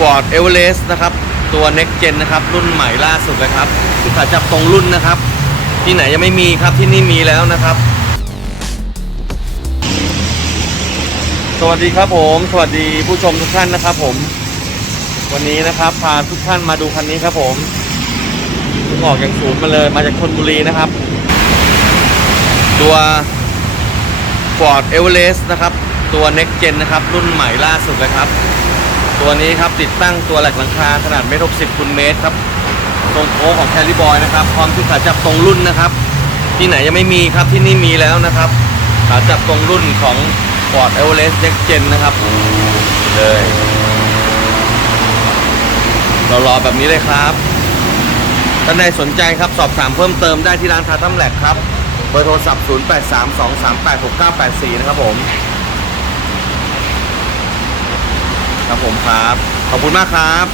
Ford Everest นะครับ ตัว Next Gen นะครับ รุ่นใหม่ล่าสุดเลยครับที่ขาจับตรงรุ่นนะครับ ที่ไหนยังไม่มีครับที่นี่มีแล้วนะครับ สวัสดีครับผม สวัสดีผู้ชมทุกท่านนะครับ ผม วันนี้นะครับพาทุกท่านมาดูคันนี้ครับผมเพิ่งออกจากศูนย์มาเลยมาจากชนบุรีนะครับ ตัว Ford Everest นะครับ ตัว Next Gen นะครับ รุ่นใหม่ล่าสุดเลยครับ ตัวนี้ครับติดตั้งตัวแหลกหลังคาขนาดเมตรหกสิบคูณเมตรครับทรงโค้งของแคลิบอยนะครับพร้อมที่ขาจับตรงรุ่นนะครับที่ไหนยังไม่มีครับที่นี่มีแล้วนะครับขาจับตรงรุ่นของ Ford Everest Next Gen นะครับเลยเรารอแบบนี้เลยครับท่านใดสนใจครับสอบถามเพิ่มเติมได้ที่ร้านคาทัมแหลกครับ เบอร์โทรศัพท์ 0832386984 นะครับผม ครับผมครับ ขอบคุณมากครับ